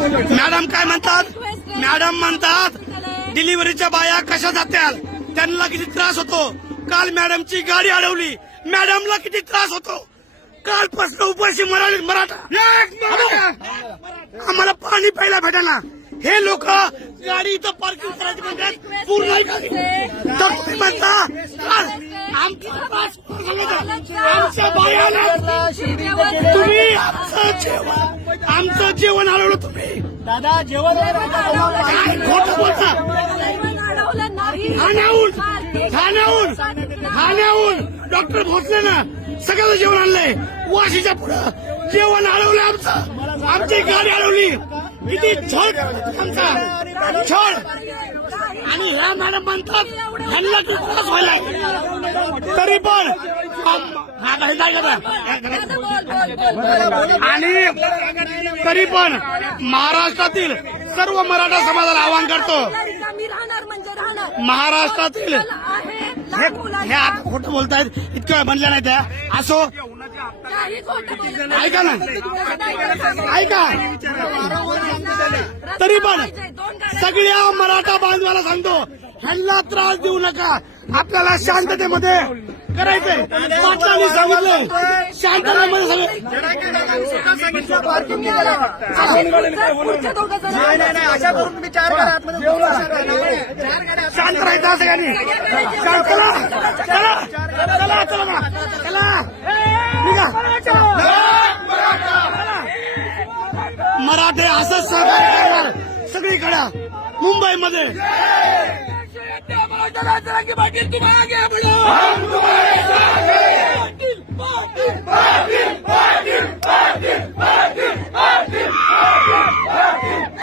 Madam काय म्हणतात? Madam म्हणतात डिलिव्हरीच्या बाया कशा जात्याल? त्यांना किती त्रास होतो. काल मॅडमची गाडी अडवली. मॅडमला किती त्रास होतो. कालपासून उपाशी मराठी मराठा. आम्हाला पाणी प्यायला भेटाना हे लोक गाडी इथं पार्किंग करायची म्हणतात. पूर्ण. तर तुम्ही म्हणता काल. आमच्या बायाला तुम्ही आमचं जेवण आमचं जेवण अडवलं तुम्ही. दादा जेवण काय खोटं बोलता? ठाण्याहून ठाण्याहून ठाण्याहून डॉक्टर भोसले ना सगळं जेवण आणलंय. वाशीच्या पुढं जेवण अडवलं आमचं. आमची गाडी अडवली किती छळ आमचा. छळ. आणि ह्या मॅडम म्हणतात ह्यांना त्रास व्हायला तरी पण आणि तरी पण महाराष्ट्रातील सर्व मराठा समाजाला आवाहन करतो. महाराष्ट्रातील हे आता खोटं बोलतायत इतक्या वेळ म्हणल्या नाही त्या. असो. ऐका ना. ऐका. तरी पण सगळ्या मराठा बांधवाला सांगतो ह्यांना त्रास देऊ नका आपल्याला शांततेमध्ये करायचंय पाटलांनी सांगितलंय शांततेमध्ये सगळे शांत राहायचं सगळ्यांनी शांत चला चला चला चला. चला मराठे असंच सहकार्य करणार सगळीकडे मुंबईमध्ये पाटील तुम्हाला आगे